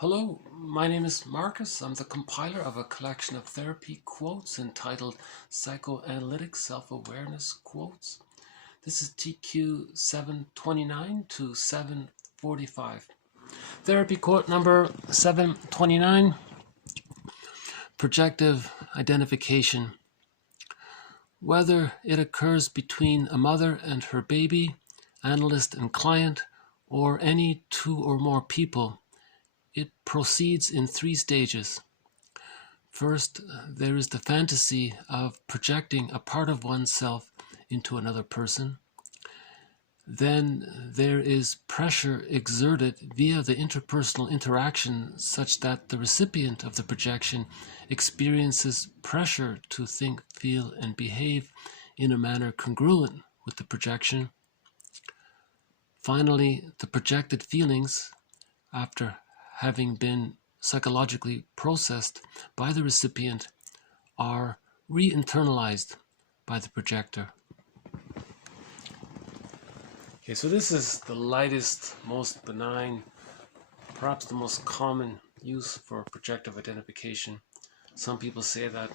Hello, my name is Marcus. I'm the compiler of a collection of therapy quotes entitled Psychoanalytic Self-Awareness Quotes. This is TQ 729 to 745. Therapy quote number 729, projective identification. Whether it occurs between a mother and her baby, analyst and client, or any two or more people, it proceeds in three stages. First, there is the fantasy of projecting a part of oneself into another person. Then there is pressure exerted via the interpersonal interaction such that the recipient of the projection experiences pressure to think, feel, and behave in a manner congruent with the projection. Finally, the projected feelings, after having been psychologically processed by the recipient, are re-internalized by the projector. Okay, so this is the lightest, most benign, perhaps the most common use for projective identification. Some people say that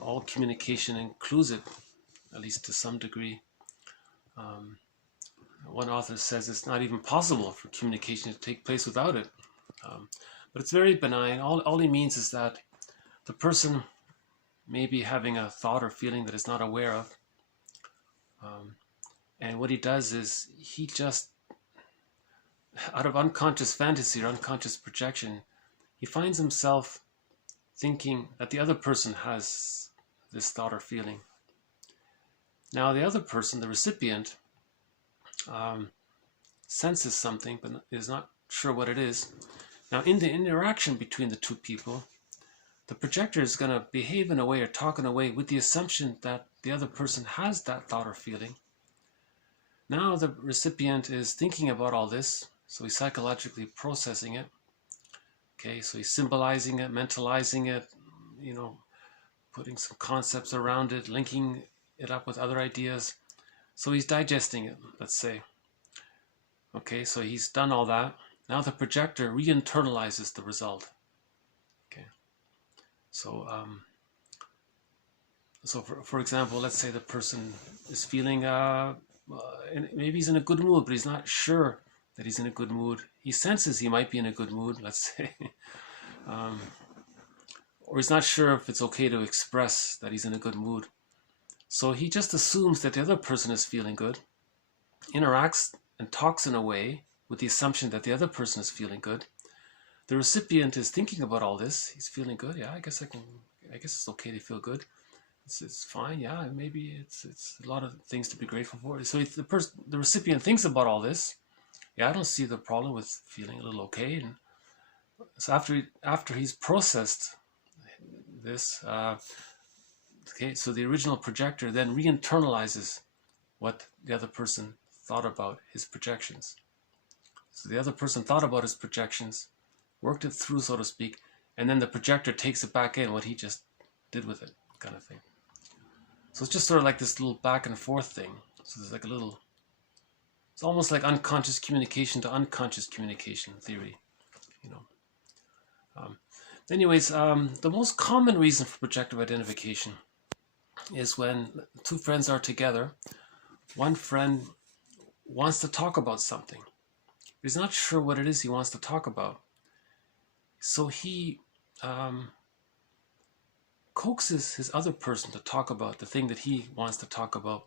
all communication includes it, at least to some degree. One author says it's not even possible for communication to take place without it. But it's very benign. All he means is that the person may be having a thought or feeling that is not aware of. And what he does is he just, out of unconscious fantasy or unconscious projection, he finds himself thinking that the other person has this thought or feeling. Now the other person, the recipient, senses something but is not sure what it is. Now, in the interaction between the two people, the projector is going to behave in a way or talk in a way with the assumption that the other person has that thought or feeling. Now the recipient is thinking about all this, so he's psychologically processing it. Okay, so he's symbolizing it, mentalizing it, putting some concepts around it, linking it up with other ideas. So he's digesting it, let's say. Okay, so he's done all that. Now the projector re-internalizes the result. Okay, so for example, let's say the person is feeling, maybe he's in a good mood, but he's not sure that he's in a good mood. He senses he might be in a good mood, let's say, or he's not sure if it's okay to express that he's in a good mood. So he just assumes that the other person is feeling good, interacts and talks in a way with the assumption that the other person is feeling good. The recipient is thinking about all this. He's feeling good. Yeah, I guess it's okay to feel good. It's fine. Yeah, maybe it's a lot of things to be grateful for. So the recipient thinks about all this. Yeah, I don't see the problem with feeling a little okay. And so after he's processed this, okay, so the original projector then re-internalizes what the other person thought about his projections. So the other person thought about his projections, worked it through, so to speak, and then the projector takes it back in, what he just did with it, kind of thing. So it's just sort of like this little back and forth thing. So there's like it's almost like unconscious communication to unconscious communication theory, Anyways, the most common reason for projective identification is when two friends are together. One friend wants to talk about something. He's not sure what it is he wants to talk about. So he coaxes his other person to talk about the thing that he wants to talk about,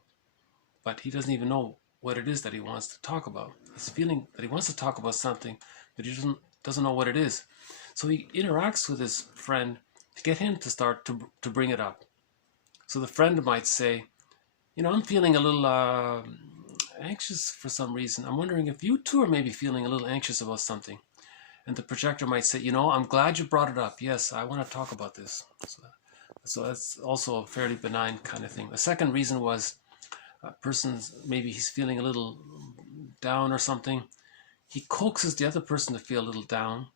but he doesn't even know what it is that he wants to talk about. He's feeling that he wants to talk about something, but he doesn't know what it is. So he interacts with his friend to get him to start to bring it up. So the friend might say, I'm feeling a little anxious for some reason. I'm wondering if you too are maybe feeling a little anxious about something. And the projector might say, I'm glad you brought it up. Yes, I want to talk about this. So that's also a fairly benign kind of thing. The second reason was a person's, maybe he's feeling a little down or something. He coaxes the other person to feel a little down.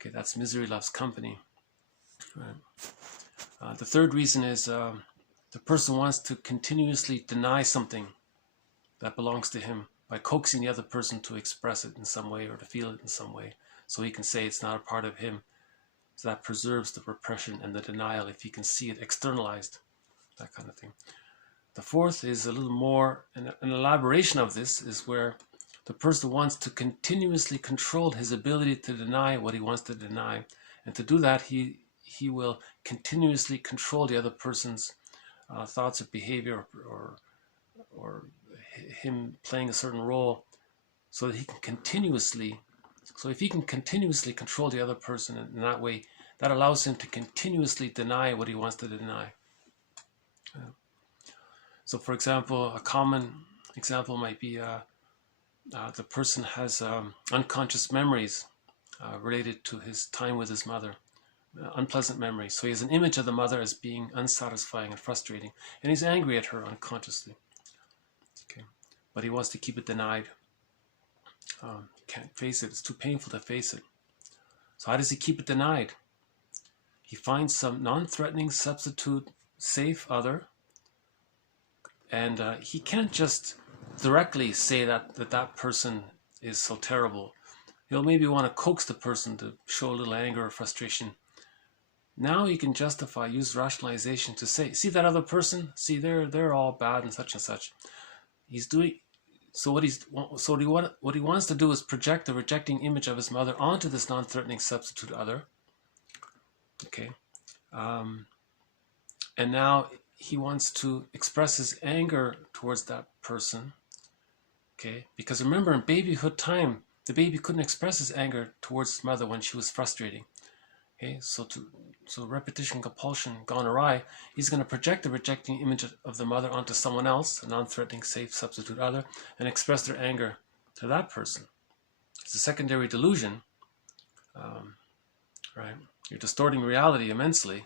Okay, that's misery loves company. Right. The third reason is the person wants to continuously deny something that belongs to him by coaxing the other person to express it in some way or to feel it in some way. so he can say it's not a part of him. So that preserves the repression and the denial if he can see it externalized, that kind of thing. The fourth is a little more, an elaboration of this is where the person wants to continuously control his ability to deny what he wants to deny. And to do that, he will continuously control the other person's thoughts or behavior or him playing a certain role, so that he can continuously, so if he can continuously control the other person in that way, that allows him to continuously deny what he wants to deny. So for example, a common example might be the person has unconscious memories related to his time with his mother, unpleasant memories. So he has an image of the mother as being unsatisfying and frustrating, and he's angry at her unconsciously. Okay, but he wants to keep it denied. Can't face it. It's too painful to face it. So how does he keep it denied? He finds some non-threatening substitute, safe other, and he can't just directly say that person is so terrible. He'll maybe want to coax the person to show a little anger or frustration. Now he can justify, use rationalization to say, see that other person? See, they're all bad and such. He's doing so. What he wants to do is project the rejecting image of his mother onto this non-threatening substitute other. Okay, and now he wants to express his anger towards that person. Okay, because remember, in babyhood time, the baby couldn't express his anger towards his mother when she was frustrating. Okay, so repetition compulsion gone awry, he's going to project the rejecting image of the mother onto someone else, a non-threatening, safe substitute other, and express their anger to that person. It's a secondary delusion, right? You're distorting reality immensely,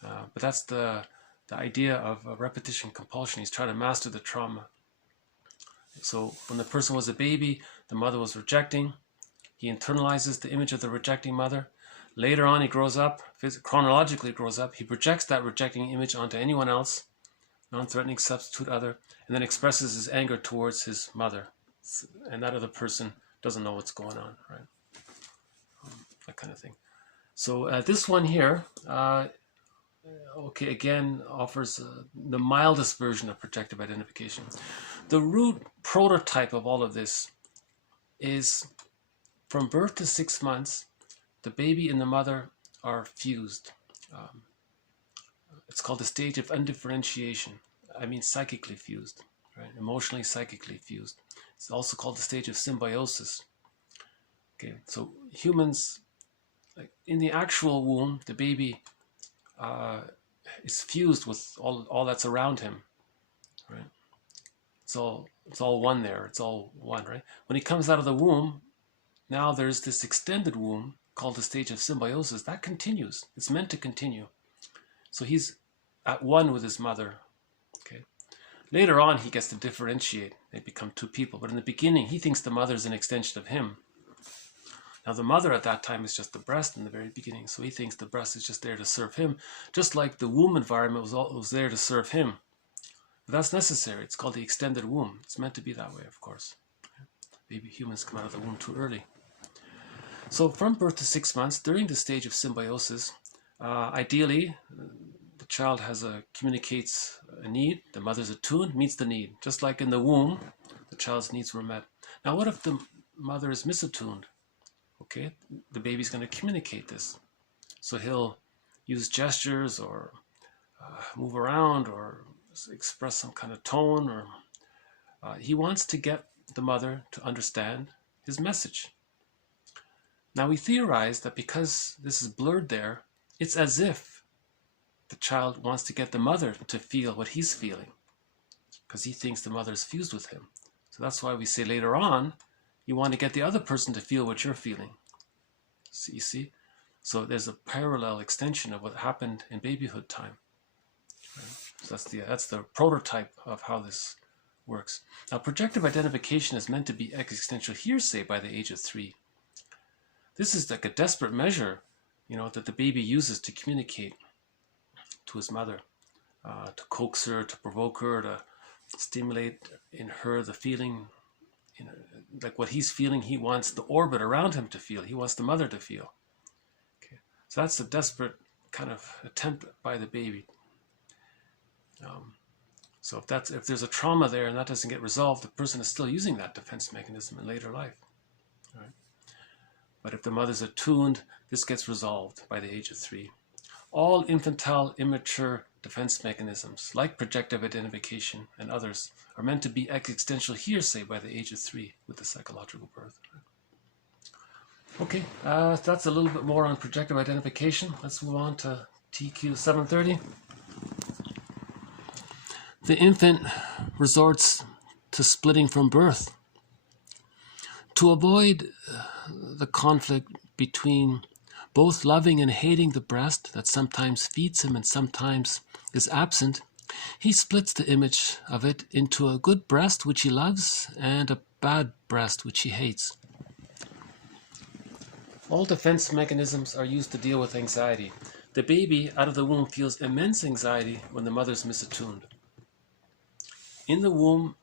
but that's the idea of repetition compulsion. He's trying to master the trauma. So when the person was a baby, the mother was rejecting. He internalizes the image of the rejecting mother. Later on, he grows up, chronologically grows up. He projects that rejecting image onto anyone else, non-threatening substitute other, and then expresses his anger towards his mother. And that other person doesn't know what's going on, right? That kind of thing. So this one here, okay, again, offers the mildest version of projective identification. The root prototype of all of this is from birth to 6 months, the baby and the mother are fused. It's called the stage of undifferentiation. I mean psychically fused, right? Emotionally, psychically fused. It's also called the stage of symbiosis. Okay, so humans, like in the actual womb, the baby is fused with all that's around him, right? It's all one there. It's all one, right? When he comes out of the womb, now there's this extended womb called the stage of symbiosis. That continues. It's meant to continue. So he's at one with his mother. Okay. Later on, he gets to differentiate. They become two people. But in the beginning, he thinks the mother is an extension of him. Now, the mother at that time is just the breast in the very beginning. So he thinks the breast is just there to serve him, just like the womb environment was there to serve him. But that's necessary. It's called the extended womb. It's meant to be that way, of course. Baby humans come out of the womb too early. So from birth to 6 months, during the stage of symbiosis, ideally, the child communicates a need, the mother's attuned, meets the need. Just like in the womb, the child's needs were met. Now, what if the mother is misattuned? Okay, the baby's going to communicate this. So he'll use gestures or move around or express some kind of tone, or he wants to get the mother to understand his message. Now we theorize that because this is blurred there, it's as if the child wants to get the mother to feel what he's feeling, because he thinks the mother is fused with him. So that's why we say later on, you want to get the other person to feel what you're feeling. So you see? So there's a parallel extension of what happened in babyhood time. Right? So that's the prototype of how this works. Now, projective identification is meant to be existential hearsay by the age of 3. This is like a desperate measure, that the baby uses to communicate to his mother, to coax her, to provoke her, to stimulate in her the feeling like what he's feeling, he wants the orbit around him to feel. He wants the mother to feel. Okay, so that's a desperate kind of attempt by the baby. So if there's a trauma there and that doesn't get resolved, the person is still using that defense mechanism in later life. Right? But if the mother's attuned, this gets resolved by the age of 3. All infantile, immature defense mechanisms, like projective identification and others, are meant to be existential hearsay by the age of 3 with the psychological birth. Okay, that's a little bit more on projective identification. Let's move on to TQ 730. The infant resorts to splitting from birth. To avoid the conflict between both loving and hating the breast that sometimes feeds him and sometimes is absent, he splits the image of it into a good breast which he loves and a bad breast which he hates. All defense mechanisms are used to deal with anxiety. The baby out of the womb feels immense anxiety when the mother's misattuned. In the womb,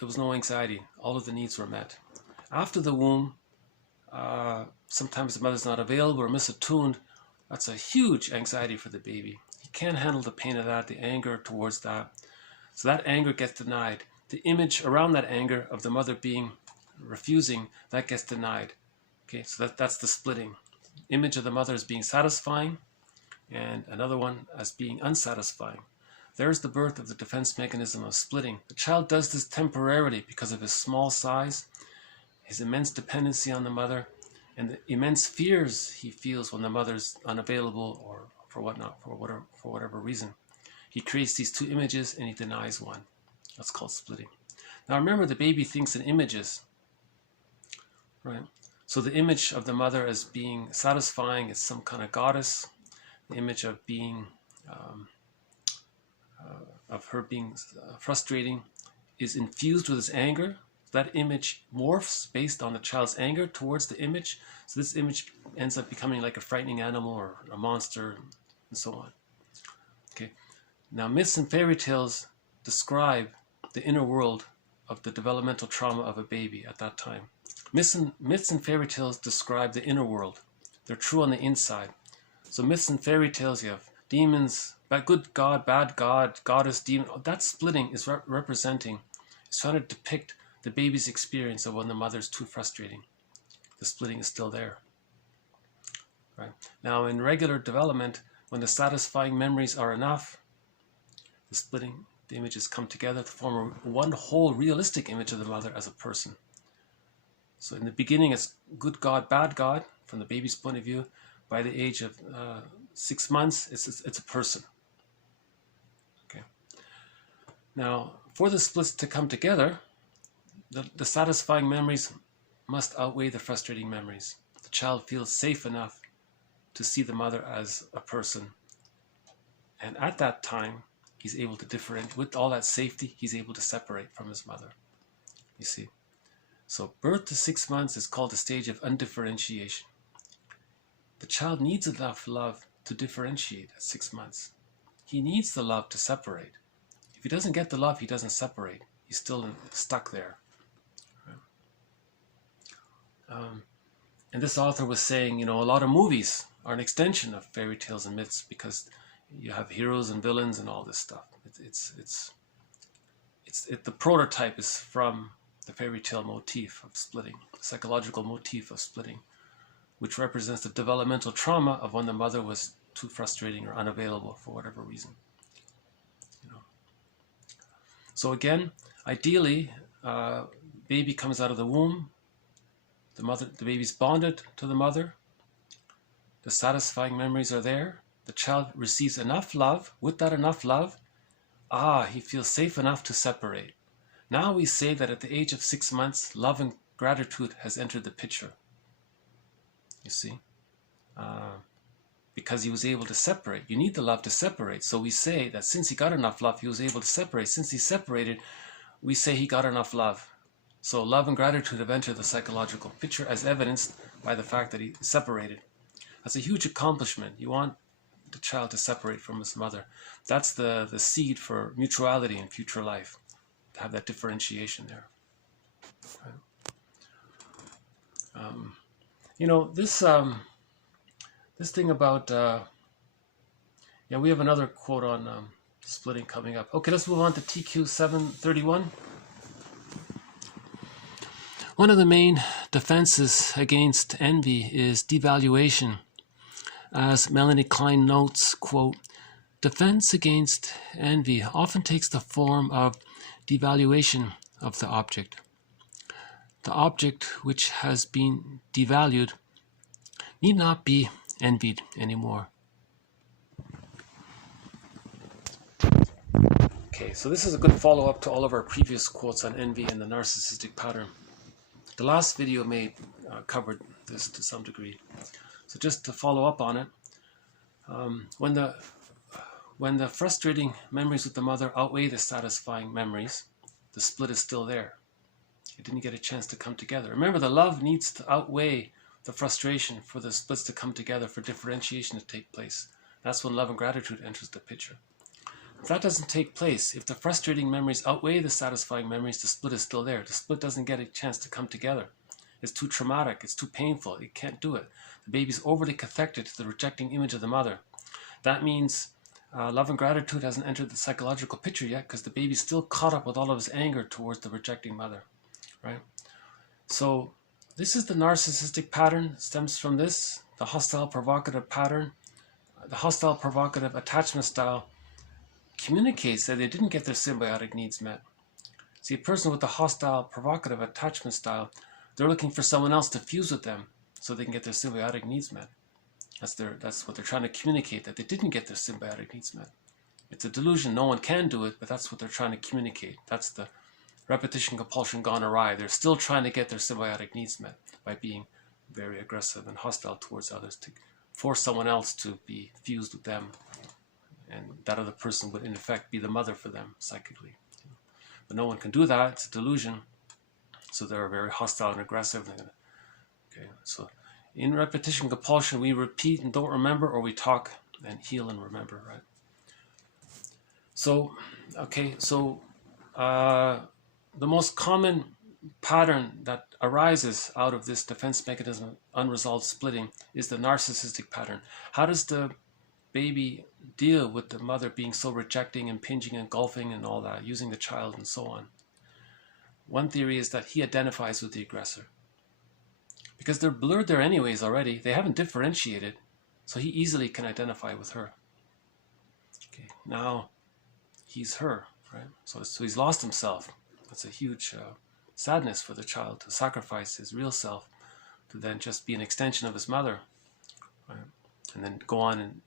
there was no anxiety. All of the needs were met. After the womb, sometimes the mother's not available or misattuned. That's a huge anxiety for the baby. He can't handle the pain of that, the anger towards that. So that anger gets denied. The image around that anger of the mother being refusing, that gets denied. Okay, so that's the splitting. Image of the mother as being satisfying and another one as being unsatisfying. There's the birth of the defense mechanism of splitting. The child does this temporarily because of his small size, his immense dependency on the mother, and the immense fears he feels when the mother's unavailable or for whatever reason. He creates these two images and he denies one. That's called splitting. Now remember, the baby thinks in images, right? So the image of the mother as being satisfying is some kind of goddess. The image of being of her being frustrating is infused with his anger. That image morphs based on the child's anger towards the image. So this image ends up becoming like a frightening animal or a monster and so on. Okay. Now myths and fairy tales describe the inner world of the developmental trauma of a baby at that time. Myths and fairy tales describe the inner world. They're true on the inside. So myths and fairy tales, you have demons, good god, bad god, goddess, demon. That splitting is representing, it's trying to depict the baby's experience of when the mother's too frustrating. The splitting is still there. Right? Now in regular development, when the satisfying memories are enough, the splitting, the images come together to form one whole realistic image of the mother as a person. So in the beginning, it's good God, bad God, from the baby's point of view. By the age of 6 months, it's a person. Okay. Now, for the splits to come together, the satisfying memories must outweigh the frustrating memories. The child feels safe enough to see the mother as a person. And at that time, he's able to differentiate. With all that safety, he's able to separate from his mother. You see. So birth to 6 months is called the stage of undifferentiation. The child needs enough love to differentiate at 6 months. He needs the love to separate. If he doesn't get the love, he doesn't separate. He's still stuck there. And this author was saying, a lot of movies are an extension of fairy tales and myths because you have heroes and villains and all this stuff. The prototype is from the fairy tale motif of splitting, the psychological motif of splitting, which represents the developmental trauma of when the mother was too frustrating or unavailable for whatever reason. So again, ideally, baby comes out of the womb, the baby's bonded to the mother, the satisfying memories are there, the child receives enough love. With that enough love, he feels safe enough to separate. Now we say that at the age of 6 months, love and gratitude has entered the picture. You see? Because he was able to separate. You need the love to separate. So we say that since he got enough love, he was able to separate. Since he separated, we say he got enough love. So love and gratitude have entered the psychological picture as evidenced by the fact that he separated. That's a huge accomplishment. You want the child to separate from his mother. That's the seed for mutuality in future life, to have that differentiation there. You know, this thing about yeah, we have another quote on splitting coming up. Okay, let's move on to TQ 731. One of the main defenses against envy is devaluation. As Melanie Klein notes, quote, defense against envy often takes the form of devaluation of the object. The object which has been devalued need not be envied anymore. Okay, so this is a good follow-up to all of our previous quotes on envy and the narcissistic pattern. The last video covered this to some degree. So just to follow up on it, when the frustrating memories with the mother outweigh the satisfying memories, the split is still there. It didn't get a chance to come together. Remember, the love needs to outweigh the frustration for the splits to come together, for differentiation to take place. That's when love and gratitude enters the picture. If that doesn't take place, if the frustrating memories outweigh the satisfying memories, the split is still there. The split doesn't get a chance to come together. It's too traumatic. It's too painful. It can't do it. The baby's overly cathected to the rejecting image of the mother. That means love and gratitude hasn't entered the psychological picture yet, because the baby's still caught up with all of his anger towards the rejecting mother, right? So this is the narcissistic pattern. It stems from this, the hostile provocative pattern. The hostile provocative attachment style communicates that they didn't get their symbiotic needs met. See, a person with a hostile provocative attachment style, they're looking for someone else to fuse with them so they can get their symbiotic needs met. That's what they're trying to communicate, that they didn't get their symbiotic needs met. It's a delusion. No one can do it, but that's what they're trying to communicate. That's the repetition compulsion gone awry. They're still trying to get their symbiotic needs met by being very aggressive and hostile towards others, to force someone else to be fused with them. And that other person would, in effect, be the mother for them psychically. But no one can do that. It's a delusion. So they're very hostile and aggressive. Okay, so in repetition compulsion, we repeat and don't remember, or we talk and heal and remember, right? So, okay, so the most common pattern that arises out of this defense mechanism, unresolved splitting, is the narcissistic pattern. How does the baby deal with the mother being so rejecting, impinging, engulfing, and all that, using the child and so on? One theory is that he identifies with the aggressor. Because they're blurred there anyways already, they haven't differentiated, so he easily can identify with her. Okay, now he's her, right? So he's lost himself. That's a huge sadness for the child, to sacrifice his real self to then just be an extension of his mother, right? And then go on and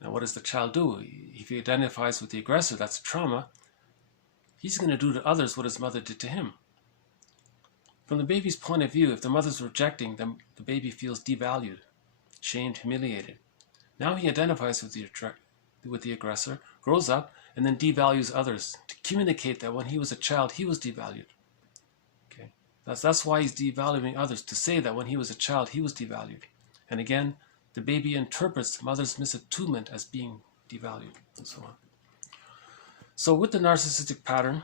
now, what does the child do? If he identifies with the aggressor, that's trauma. He's going to do to others what his mother did to him. From the baby's point of view, if the mother's rejecting them, the baby feels devalued, shamed, humiliated. Now he identifies with the aggressor, grows up, and then devalues others to communicate that when he was a child, he was devalued. Okay, that's why he's devaluing others, to say that when he was a child, he was devalued. And again, the baby interprets mother's misattunement as being devalued, and so on. So with the narcissistic pattern,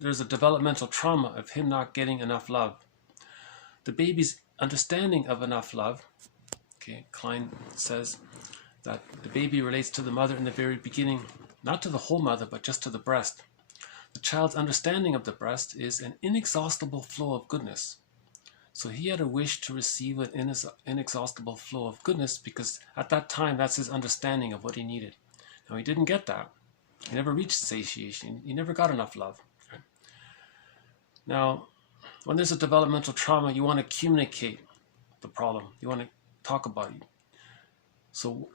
there's a developmental trauma of him not getting enough love. The baby's understanding of enough love, okay, Klein says that the baby relates to the mother in the very beginning, not to the whole mother, but just to the breast. The child's understanding of the breast is an inexhaustible flow of goodness. So he had a wish to receive an inexhaustible flow of goodness, because at that time, that's his understanding of what he needed. Now, he didn't get that. He never reached satiation. He never got enough love. Right? Now, when there's a developmental trauma, you want to communicate the problem. You want to talk about it. So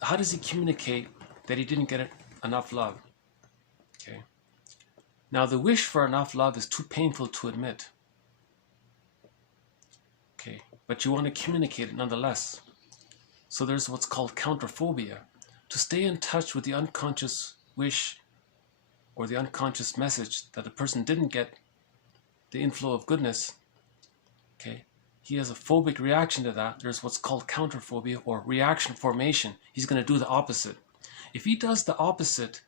how does he communicate that he didn't get enough love? Okay. Now, the wish for enough love is too painful to admit. Okay, but you want to communicate it nonetheless. So there's what's called counterphobia. To stay in touch with the unconscious wish or the unconscious message that the person didn't get the inflow of goodness, okay, he has a phobic reaction to that. There's what's called counterphobia or reaction formation. He's going to do the opposite. If he does the opposite,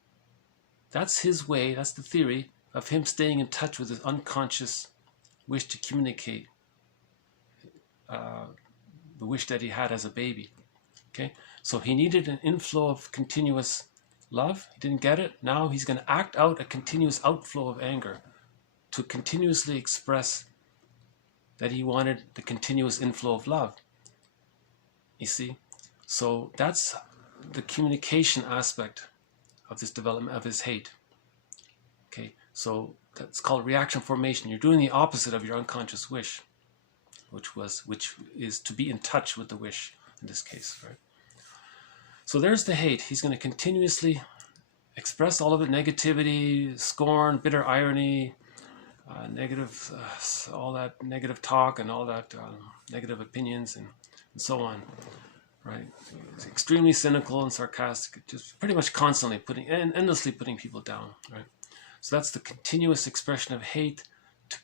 That's his way, that's the theory of him staying in touch with his unconscious wish to communicate the wish that he had as a baby. Okay, so he needed an inflow of continuous love. He didn't get it. Now he's going to act out a continuous outflow of anger to continuously express that he wanted the continuous inflow of love. You see? So that's the communication aspect of this development of his hate. Okay, so that's called reaction formation. You're doing the opposite of your unconscious wish, which is to be in touch with the wish in this case, right? So there's the hate. He's going to continuously express all of it: negativity, scorn, bitter irony, negative, all that negative talk and all that negative opinions and so on, right? He's extremely cynical and sarcastic, just pretty much constantly endlessly putting people down, right? So that's the continuous expression of hate, to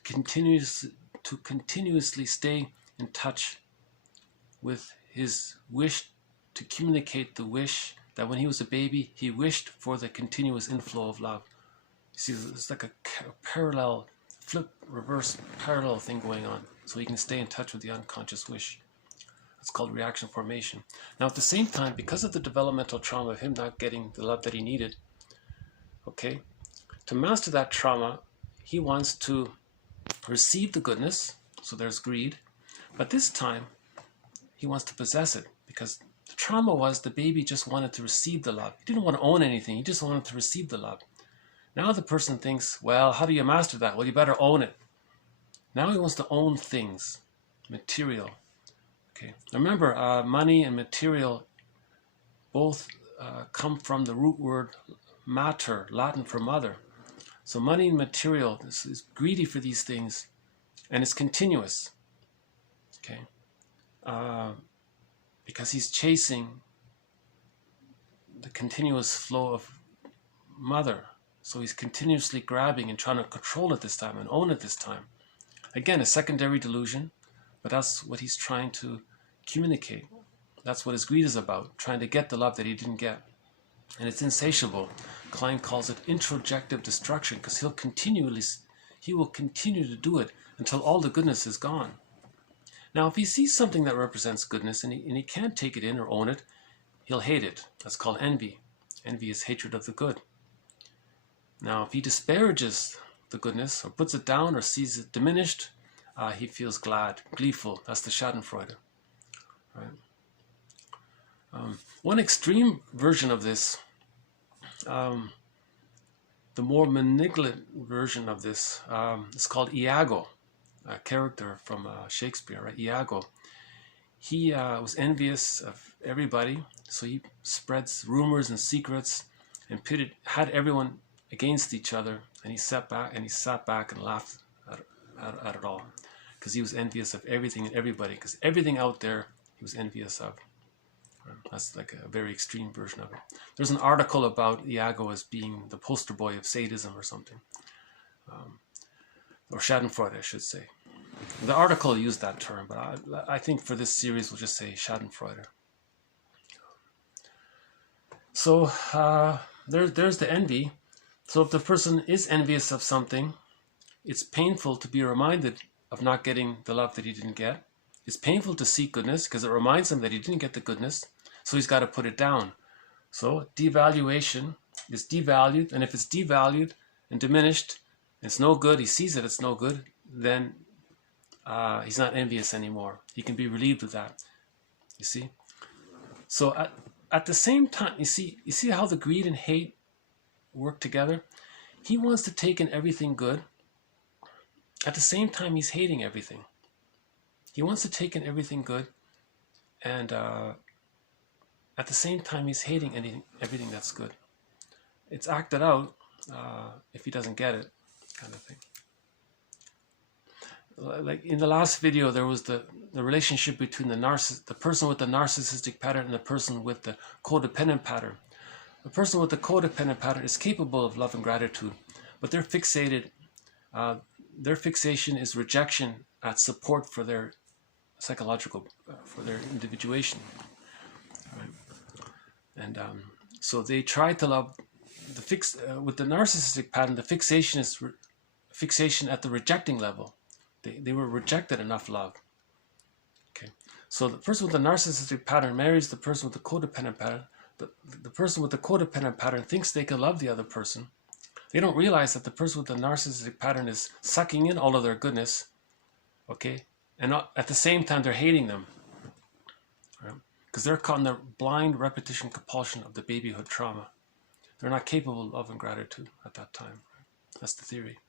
continuously stay in touch with his wish to communicate the wish that when he was a baby, he wished for the continuous inflow of love. You see, it's like a parallel, reverse parallel thing going on. So he can stay in touch with the unconscious wish. It's called reaction formation. Now at the same time, because of the developmental trauma of him not getting the love that he needed, okay, to master that trauma, he wants to receive the goodness, so there's greed, but this time he wants to possess it, because the trauma was the baby just wanted to receive the love. He didn't want to own anything, he just wanted to receive the love. Now the person thinks, well, how do you master that? Well, you better own it. Now he wants to own things, material. Okay, remember, money and material both come from the root word mater, Latin for mother. So money and material is greedy for these things, and it's continuous. Okay, because he's chasing the continuous flow of mother. So he's continuously grabbing and trying to control it this time and own it this time. Again, a secondary delusion, but that's what he's trying to communicate. That's what his greed is about, trying to get the love that he didn't get. And it's insatiable. Klein calls it introjective destruction, because he will continue to do it until all the goodness is gone. Now, if he sees something that represents goodness and he can't take it in or own it, he'll hate it. That's called envy. Envy is hatred of the good. Now, if he disparages the goodness or puts it down or sees it diminished, he feels glad, gleeful. That's the Schadenfreude. Right? One extreme version of this, the more malignant version of this, is called Iago, a character from Shakespeare, right? Iago. He was envious of everybody, so he spreads rumors and secrets and had everyone against each other, and he sat back and laughed at it all, because he was envious of everything and everybody, because everything out there he was envious of. That's like a very extreme version of it. There's an article about Iago as being the poster boy of sadism or something, or Schadenfreude, I should say. The article used that term, but I think for this series we'll just say Schadenfreude. So there's the envy. So if the person is envious of something, it's painful to be reminded of not getting the love that he didn't get. It's painful to seek goodness because it reminds him that he didn't get the goodness, so he's got to put it down. So devaluation is devalued, and if it's devalued and diminished, it's no good, he sees that it's no good, then he's not envious anymore. He can be relieved of that, you see? So at the same time, you see how the greed and hate work together? He wants to take in everything good. At the same time, he's hating everything. He wants to take in everything good, and at the same time, he's hating everything that's good. It's acted out if he doesn't get it, kind of thing. Like in the last video, there was the relationship between the person with the narcissistic pattern and the person with the codependent pattern. The person with the codependent pattern is capable of love and gratitude, but they're fixated. Their fixation is rejection at support for their psychological, for their individuation. Right? And so they try to love with the narcissistic pattern, the fixation is fixation at the rejecting level. They were rejected enough love. Okay, so the person with the narcissistic pattern marries the person with the codependent pattern. The person with the codependent pattern thinks they can love the other person. They don't realize that the person with the narcissistic pattern is sucking in all of their goodness, okay, and at the same time they're hating them, right? Because they're caught in the blind repetition compulsion of the babyhood trauma. They're not capable of love and gratitude at that time. Right? That's the theory.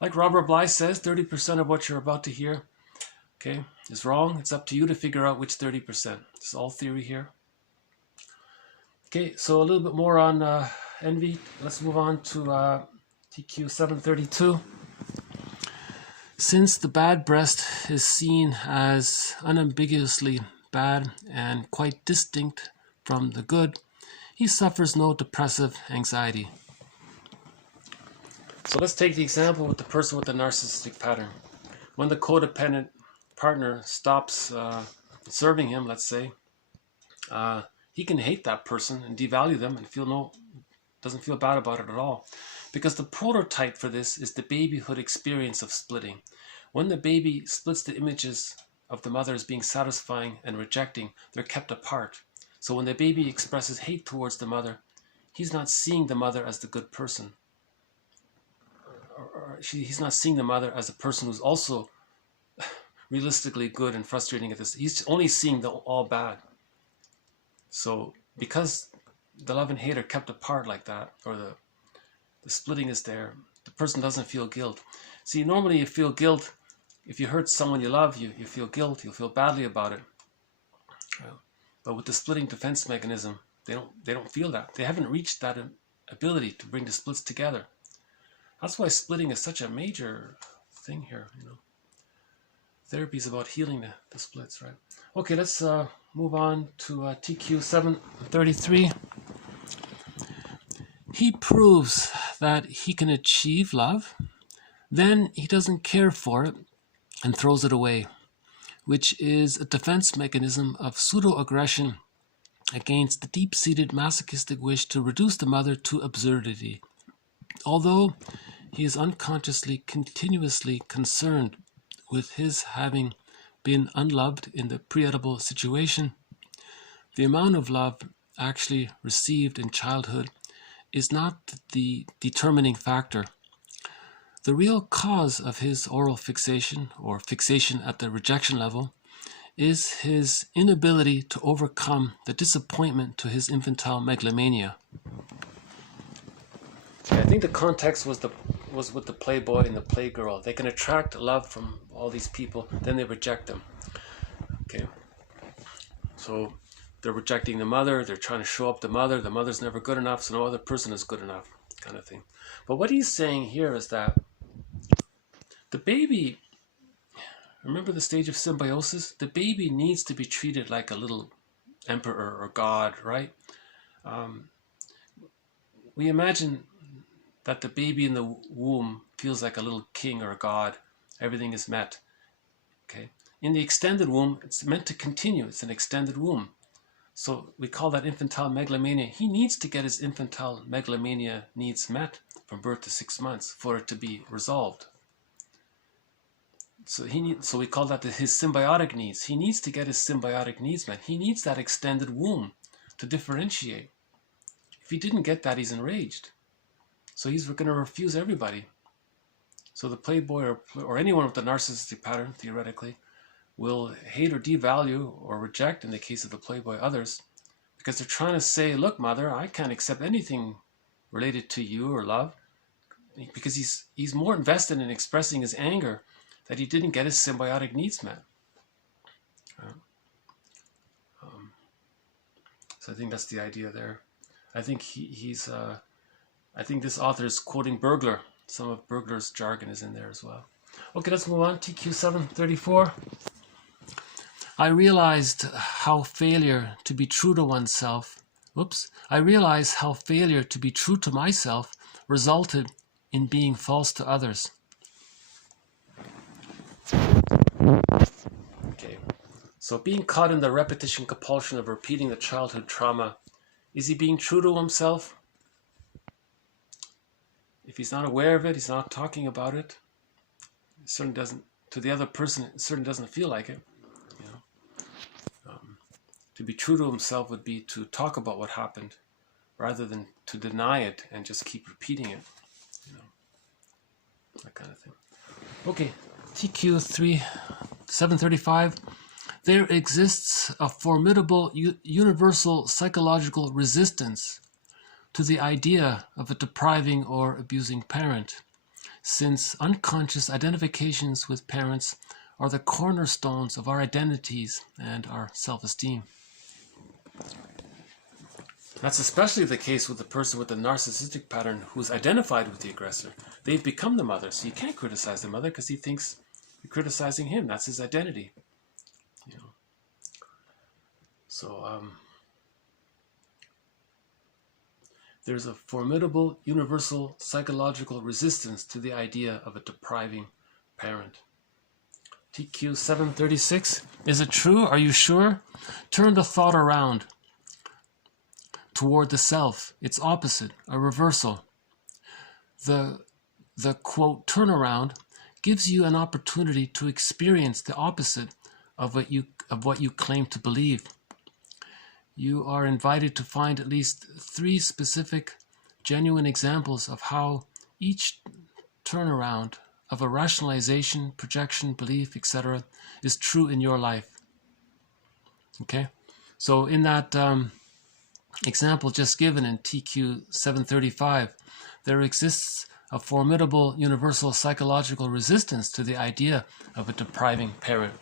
Like Robert Bly says, 30% of what you're about to hear, okay, is wrong. It's up to you to figure out which 30%. It's all theory here. Okay, so a little bit more on envy. Let's move on to TQ 732. Since the bad breast is seen as unambiguously bad and quite distinct from the good, he suffers no depressive anxiety. So let's take the example with the person with the narcissistic pattern. When the codependent partner stops serving him, let's say, he can hate that person and devalue them and doesn't feel bad about it at all. Because the prototype for this is the babyhood experience of splitting. When the baby splits the images of the mother as being satisfying and rejecting, they're kept apart. So when the baby expresses hate towards the mother, he's not seeing the mother as the good person. He's not seeing the mother as a person who's also realistically good and frustrating at this. He's only seeing the all bad. So because the love and hate are kept apart like that, or the splitting is there, the person doesn't feel guilt. See, normally you feel guilt if you hurt someone you love, you feel guilt, you'll feel badly about it. But with the splitting defense mechanism, they don't feel that. They haven't reached that ability to bring the splits together. That's why splitting is such a major thing here, you know. Therapy is about healing the splits, right? Okay, let's move on to TQ 733. He proves that he can achieve love, then he doesn't care for it and throws it away, which is a defense mechanism of pseudo-aggression against the deep-seated masochistic wish to reduce the mother to absurdity. Although he is unconsciously, continuously concerned with his having been unloved in the pre-Oedipal situation, the amount of love actually received in childhood is not the determining factor. The real cause of his oral fixation, or fixation at the rejection level, is his inability to overcome the disappointment to his infantile megalomania. I think the context was with the playboy and the playgirl. They can attract love from all these people, then they reject them. Okay, so they're rejecting the mother, they're trying to show up the mother's never good enough, so no other person is good enough, kind of thing. But what he's saying here is that the baby, remember the stage of symbiosis? The baby needs to be treated like a little emperor or god, right? We imagine that the baby in the womb feels like a little king or a god. Everything is met. Okay. In the extended womb, it's meant to continue. It's an extended womb. So we call that infantile megalomania. He needs to get his infantile megalomania needs met from birth to 6 months for it to be resolved. So we call that his symbiotic needs. He needs to get his symbiotic needs met. He needs that extended womb to differentiate. If he didn't get that, he's enraged. So he's going to refuse everybody. So the playboy or anyone with the narcissistic pattern, theoretically, will hate or devalue or reject, in the case of the playboy, others, because they're trying to say, look, mother, I can't accept anything related to you or love, because he's more invested in expressing his anger that he didn't get his symbiotic needs met. So I think that's the idea there. I think I think this author is quoting Burglar. Some of Burglar's jargon is in there as well. Okay, let's move on. TQ 734. I realized how failure to be true to oneself, I realized how failure to be true to myself resulted in being false to others. Okay, so being caught in the repetition compulsion of repeating the childhood trauma, is he being true to himself? if he's not aware of it, he's not talking about it, it certainly doesn't, to the other person, it certainly doesn't feel like it. You know? To be true to himself would be to talk about what happened rather than to deny it and just keep repeating it. You know, that kind of thing. Okay, TQ 735. There exists a formidable universal psychological resistance to the idea of a depriving or abusing parent, since unconscious identifications with parents are the cornerstones of our identities and our self-esteem. That's especially the case with the person with the narcissistic pattern who's identified with the aggressor. They've become the mother, so you can't criticize the mother because he thinks you're criticizing him. That's his identity. You know. So there's a formidable universal psychological resistance to the idea of a depriving parent. TQ 736. Is it true? Are you sure? Turn the thought around toward the self, its opposite, a reversal. The quote turnaround gives you an opportunity to experience the opposite of what you claim to believe. You are invited to find at least 3 specific, genuine examples of how each turnaround of a rationalization, projection, belief, etc. is true in your life. Okay? So in that example just given in TQ 735, there exists a formidable universal psychological resistance to the idea of a depriving parent.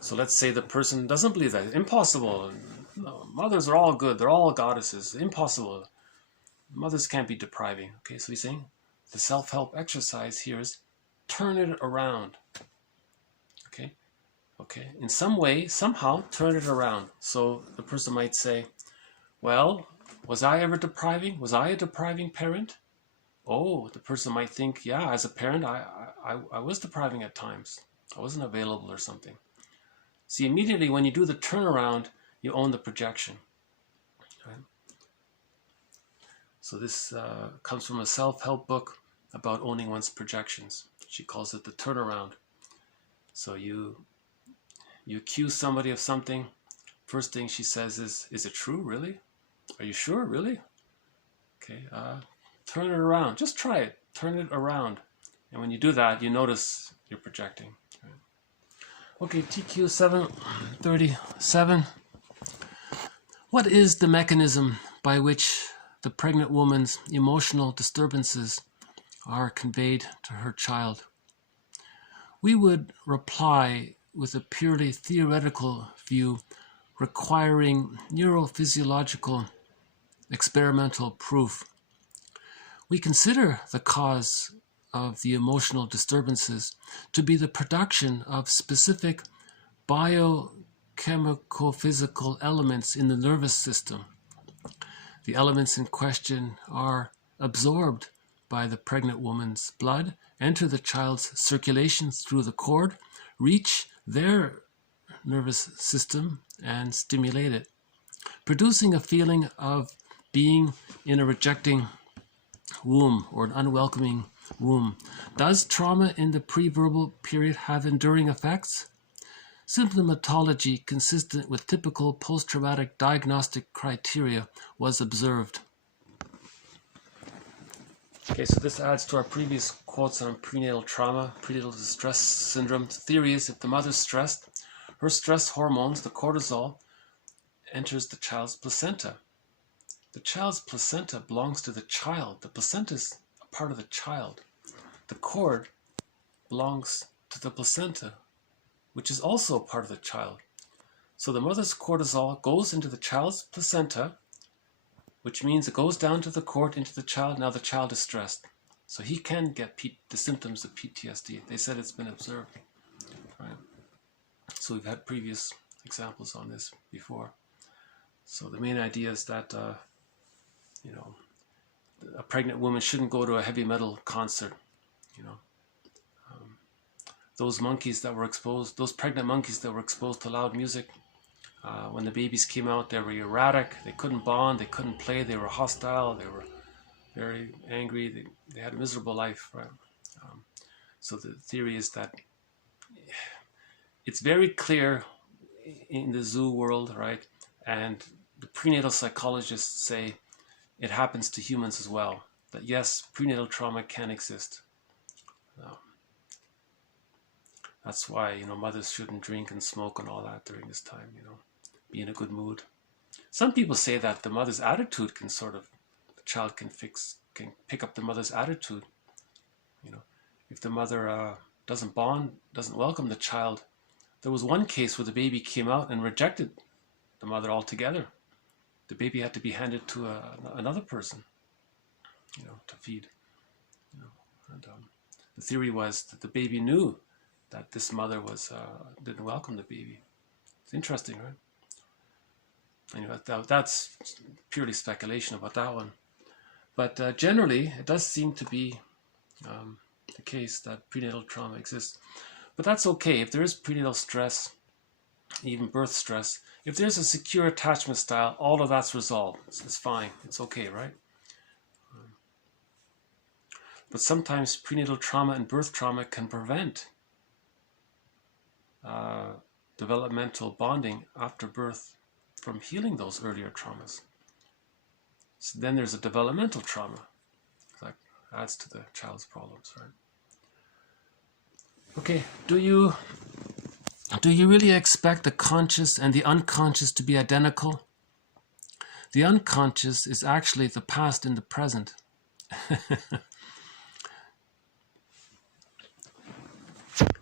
So let's say the person doesn't believe that. Impossible. No, mothers are all good. They're all goddesses. Impossible. Mothers can't be depriving. Okay, so he's saying the self-help exercise here is turn it around. Okay, in some way, somehow, turn it around. So the person might say, well, was I ever depriving? Was I a depriving parent? Oh, the person might think, yeah, as a parent, I was depriving at times. I wasn't available or something. See, immediately when you do the turnaround, you own the projection. Right? So this comes from a self-help book about owning one's projections. She calls it the turnaround. So you accuse somebody of something. First thing she says is it true, really? Are you sure, really? Okay, turn it around. Just try it. Turn it around. And when you do that, you notice you're projecting. Okay, TQ 737. What is the mechanism by which the pregnant woman's emotional disturbances are conveyed to her child? We would reply with a purely theoretical view requiring neurophysiological experimental proof. We consider the cause of the emotional disturbances to be the production of specific biochemical-physical elements in the nervous system. The elements in question are absorbed by the pregnant woman's blood, enter the child's circulation through the cord, reach their nervous system, and stimulate it, producing a feeling of being in a rejecting womb or an unwelcoming womb. Does trauma in the pre-verbal period have enduring effects? Symptomatology consistent with typical post-traumatic diagnostic criteria was observed. Okay, so this adds to our previous quotes on prenatal trauma, prenatal distress syndrome. The theory is if the mother's stressed, her stress hormones, the cortisol, enters the child's placenta. The child's placenta belongs to the child. The placenta is a part of the child. The cord belongs to the placenta, which is also a part of the child. So the mother's cortisol goes into the child's placenta, which means it goes down to the cord into the child. Now the child is stressed. So he can get the symptoms of PTSD. They said it's been observed. Right? So we've had previous examples on this before. So the main idea is that a pregnant woman shouldn't go to a heavy metal concert. Those monkeys that were exposed, those pregnant monkeys that were exposed to loud music, when the babies came out, they were erratic. They couldn't bond. They couldn't play. They were hostile. They were very angry. They had a miserable life, right? So the theory is that it's very clear in the zoo world, right? And the prenatal psychologists say it happens to humans as well. That yes, prenatal trauma can exist. That's why, mothers shouldn't drink and smoke and all that during this time, be in a good mood. Some people say that the mother's attitude can the child can pick up the mother's attitude. If the mother doesn't bond, doesn't welcome the child. There was one case where the baby came out and rejected the mother altogether. The baby had to be handed to another person, to feed. And the theory was that the baby knew that this mother didn't welcome the baby. It's interesting, right? Anyway, that's purely speculation about that one. But generally, it does seem to be the case that prenatal trauma exists. But that's okay. If there is prenatal stress, even birth stress, if there's a secure attachment style, all of that's resolved. It's fine. It's okay, right? But sometimes prenatal trauma and birth trauma can prevent developmental bonding after birth from healing those earlier traumas. So then there's a developmental trauma that adds to the child's problems, right? Okay, do you really expect the conscious and the unconscious to be identical? The unconscious is actually the past and the present.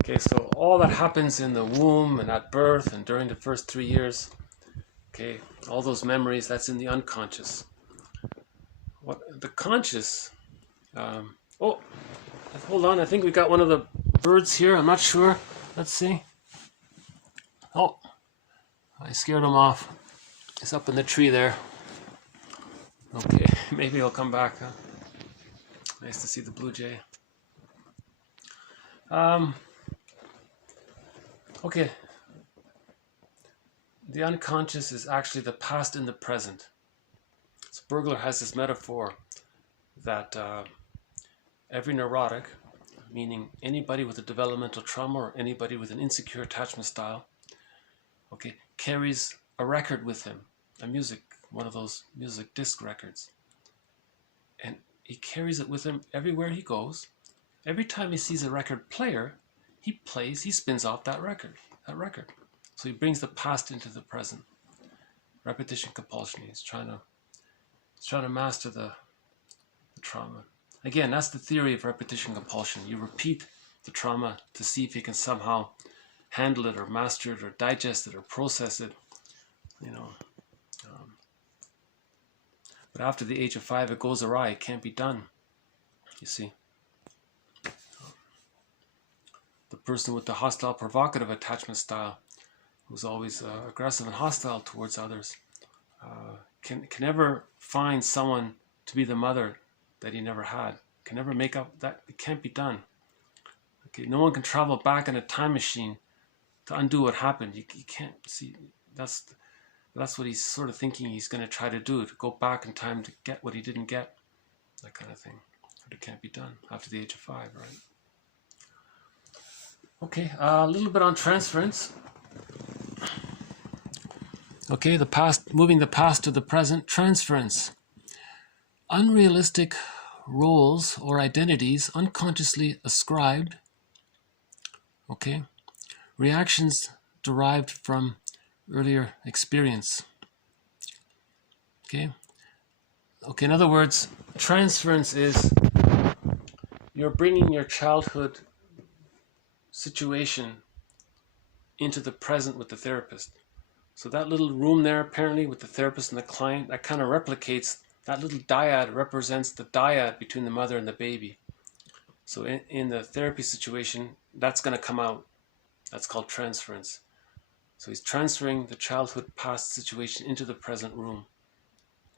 Okay, so all that happens in the womb and at birth and during the first 3 years, okay, all those memories, that's in the unconscious. What the conscious, oh, hold on, I think we got one of the birds here, I'm not sure. Let's see. Oh, I scared him off. It's up in the tree there. Okay, maybe he'll come back. Huh? Nice to see the blue jay. Okay, the unconscious is actually the past and the present. So Bergler has this metaphor that every neurotic, meaning anybody with a developmental trauma or anybody with an insecure attachment style, okay, carries a record with him, one of those music disc records. And he carries it with him everywhere he goes. Every time he sees a record player, he spins off that record. So he brings the past into the present. Repetition compulsion. He's trying to master the trauma. Again, that's the theory of repetition compulsion. You repeat the trauma to see if you can somehow handle it or master it or digest it or process it. But after the age of 5, it goes awry. It can't be done. You see. The person with the hostile provocative attachment style, who's always aggressive and hostile towards others, can never find someone to be the mother that he never had. Can never make up that. It can't be done. Okay, no one can travel back in a time machine to undo what happened. You can't see. That's what he's sort of thinking he's going to try to do, to go back in time to get what he didn't get, that kind of thing. But it can't be done after the age of 5, right? Okay, a little bit on transference. Okay, moving the past to the present, transference. Unrealistic roles or identities unconsciously ascribed, okay, reactions derived from earlier experience. Okay, in other words, transference is you're bringing your childhood situation into the present with the therapist. So that little room there, apparently, with the therapist and the client, that kind of replicates, that little dyad represents the dyad between the mother and the baby. So in the therapy situation, that's going to come out. That's called transference. So he's transferring the childhood past situation into the present room.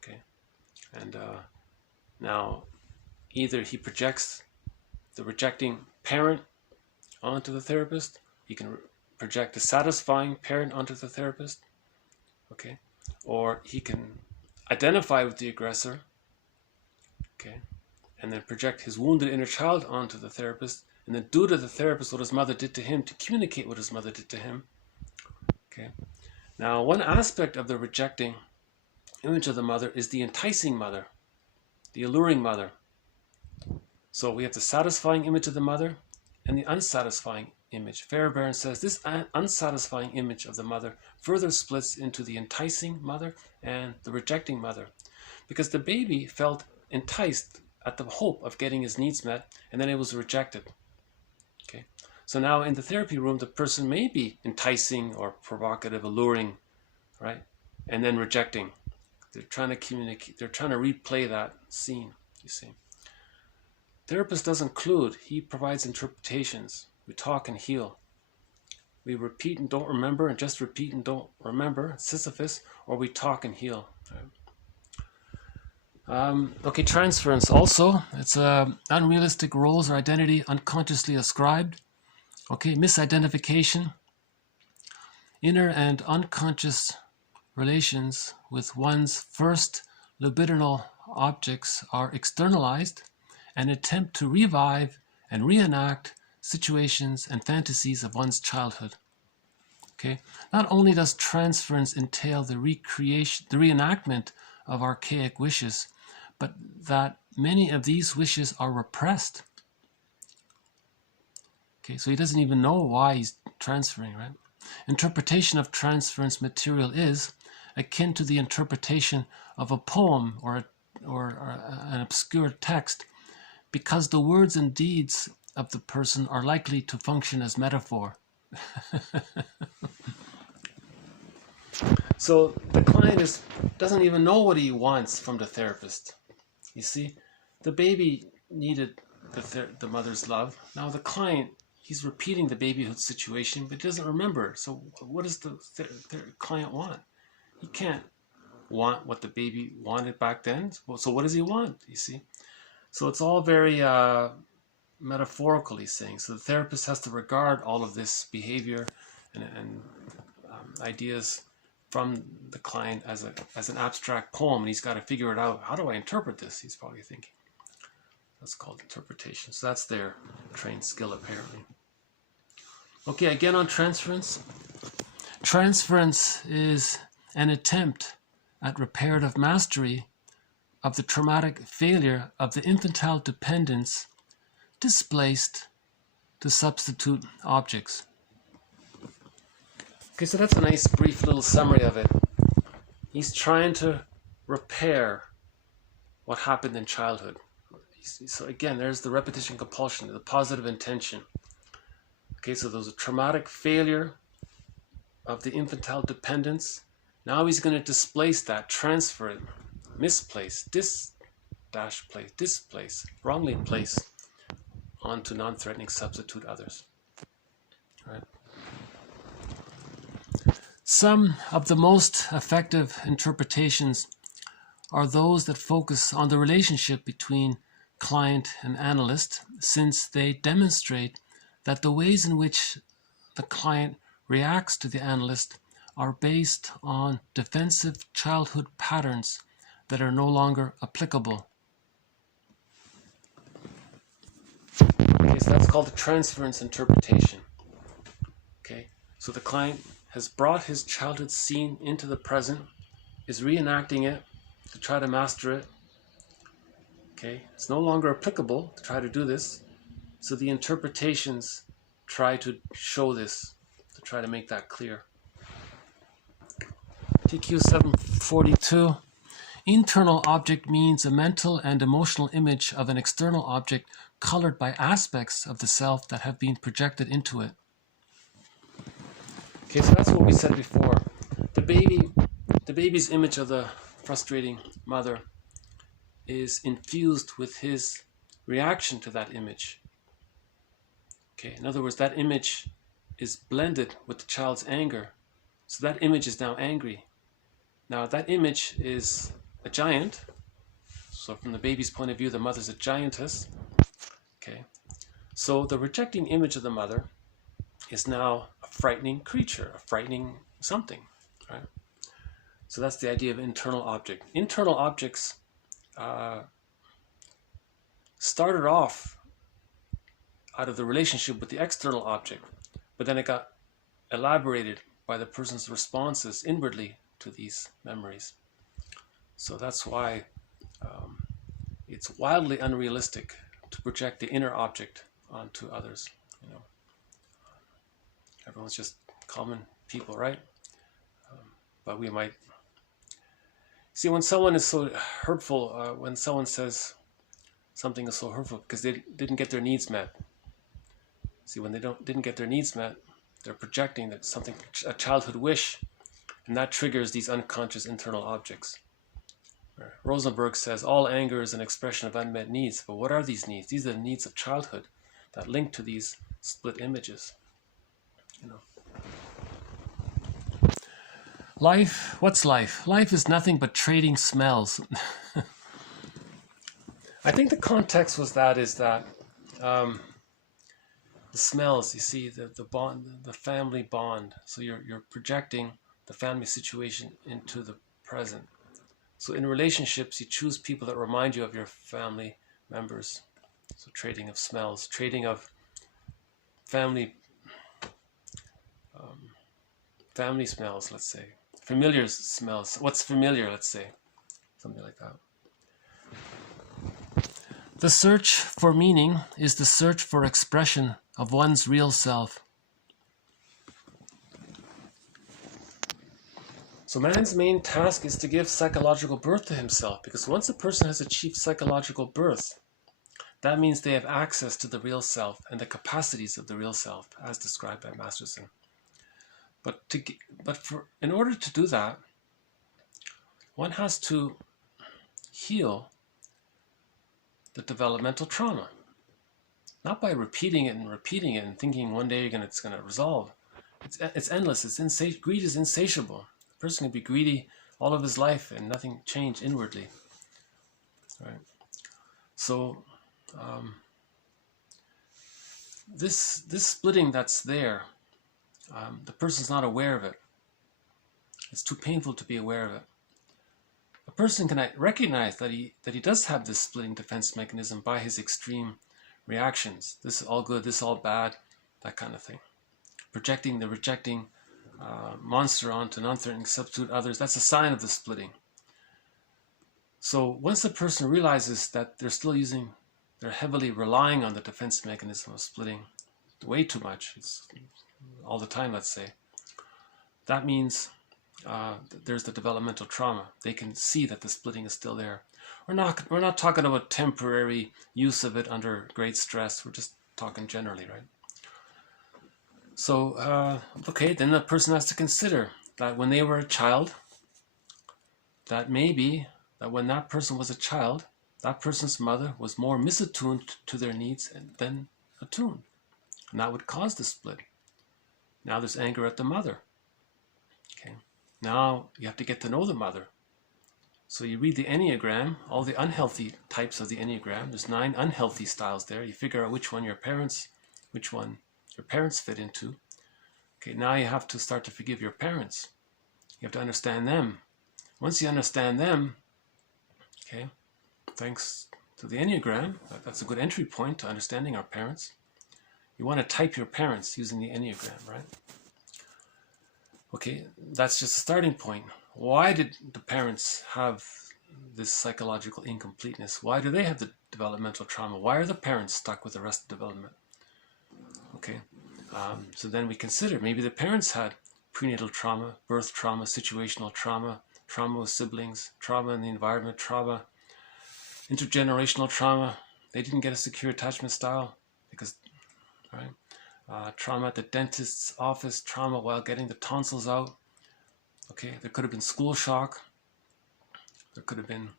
Okay, and now either he projects the rejecting parent onto the therapist, he can project a satisfying parent onto the therapist, okay, or he can identify with the aggressor okay, and then project his wounded inner child onto the therapist, and then do to the therapist what his mother did to him to communicate what his mother did to him. Okay. Now, one aspect of the rejecting image of the mother is the enticing mother, the alluring mother. So we have the satisfying image of the mother and the unsatisfying image. Fairbairn says this unsatisfying image of the mother further splits into the enticing mother and the rejecting mother, because the baby felt enticed at the hope of getting his needs met, and then it was rejected. Okay, so now in the therapy room, the person may be enticing or provocative, alluring, right, and then rejecting. They're trying to communicate. They're trying to replay that scene. You see, therapist doesn't include. He provides interpretations. We talk and heal. We repeat and don't remember, and just repeat and don't remember, Sisyphus, or we talk and heal. Okay, transference also. It's unrealistic roles or identity unconsciously ascribed. Okay, misidentification. Inner and unconscious relations with one's first libidinal objects are externalized, an attempt to revive and reenact situations and fantasies of one's childhood. Okay, not only does transference entail the recreation, the reenactment of archaic wishes, but that many of these wishes are repressed. Okay, so he doesn't even know why he's transferring, right? Interpretation of transference material is akin to the interpretation of a poem or an obscure text, because the words and deeds of the person are likely to function as metaphor. So the client doesn't even know what he wants from the therapist. You see, the baby needed the mother's love. Now the client, he's repeating the babyhood situation, but he doesn't remember. So what does the client want? He can't want what the baby wanted back then. So what does he want? You see? So it's all very metaphorical, he's saying. So the therapist has to regard all of this behavior and ideas from the client as an abstract poem, and he's got to figure it out. How do I interpret this? He's probably thinking. That's called interpretation. So that's their trained skill, apparently. Okay, again on transference. Transference is an attempt at reparative mastery of the traumatic failure of the infantile dependence displaced to substitute objects. Okay, so that's a nice brief little summary of it. He's trying to repair what happened in childhood. So again, there's the repetition compulsion, the positive intention. Okay, so there's a traumatic failure of the infantile dependence. Now he's going to displace that, transfer it, misplace, displace, wrongly place onto non-threatening substitute others. All right. Some of the most effective interpretations are those that focus on the relationship between client and analyst, since they demonstrate that the ways in which the client reacts to the analyst are based on defensive childhood patterns that are no longer applicable. Okay, so that's called the transference interpretation. Okay, so the client has brought his childhood scene into the present, is reenacting it to try to master it. Okay, it's no longer applicable to try to do this, so the interpretations try to show this, to try to make that clear. TQ 742. Internal object means a mental and emotional image of an external object colored by aspects of the self that have been projected into it. Okay, so that's what we said before. The baby's image of the frustrating mother is infused with his reaction to that image. Okay, in other words, that image is blended with the child's anger. So that image is now angry. Now that image is a giant. So from the baby's point of view, the mother's a giantess. Okay, so the rejecting image of the mother is now a frightening creature, a frightening something, right? So that's the idea of internal object. Internal objects started off out of the relationship with the external object, but then it got elaborated by the person's responses inwardly to these memories. So that's why it's wildly unrealistic to project the inner object onto others. You know, everyone's just common people, right? But we might see when someone is so hurtful, when someone says something is so hurtful because they didn't get their needs met. See, when they didn't get their needs met, they're projecting that something, a childhood wish, and that triggers these unconscious internal objects. Rosenberg says all anger is an expression of unmet needs, but what are these needs? These are the needs of childhood that link to these split images. You know. Life, what's life? Life is nothing but trading smells. I think the context was that the smells, you see, the bond, the family bond. So you're projecting the family situation into the present. So in relationships, you choose people that remind you of your family members. So trading of smells, trading of family smells, let's say. Familiar smells. What's familiar, let's say. Something like that. The search for meaning is the search for expression of one's real self. So man's main task is to give psychological birth to himself, because once a person has achieved psychological birth, that means they have access to the real self and the capacities of the real self, as described by Masterson. In order to do that, one has to heal the developmental trauma, not by repeating it and thinking one day it's going to resolve. It's endless. Greed is insatiable. A person can be greedy all of his life and nothing change inwardly. Right. So this splitting that's there, the person's not aware of it. It's too painful to be aware of it. A person can recognize that he does have this splitting defense mechanism by his extreme reactions. This is all good, this is all bad, that kind of thing. Projecting the rejecting monster onto non-threatening substitute others, that's a sign of the splitting. So once the person realizes that they're heavily relying on the defense mechanism of splitting way too much, it's all the time, let's say, that means there's the developmental trauma. They can see that the splitting is still there. We're not talking about temporary use of it under great stress. We're just talking generally, right? So, okay, then the person has to consider that when they were a child, that maybe that when that person was a child, that person's mother was more misattuned to their needs than attuned. And that would cause the split. Now there's anger at the mother. Okay. Now you have to get to know the mother. So you read the Enneagram, all the unhealthy types of the Enneagram. There's 9 unhealthy styles there. You figure out which one your parents fit into. Okay, now you have to start to forgive your parents. You have to understand them. Once you understand them, okay, thanks to the Enneagram, that's a good entry point to understanding our parents. You want to type your parents using the Enneagram, right? Okay, that's just a starting point. Why did the parents have this psychological incompleteness? Why do they have the developmental trauma? Why are the parents stuck with the rest of development? Okay, so then we consider maybe the parents had prenatal trauma, birth trauma, situational trauma, trauma with siblings, trauma in the environment, trauma, intergenerational trauma. They didn't get a secure attachment style because, right? Trauma at the dentist's office, trauma while getting the tonsils out. Okay, there could have been school shock. There could have been,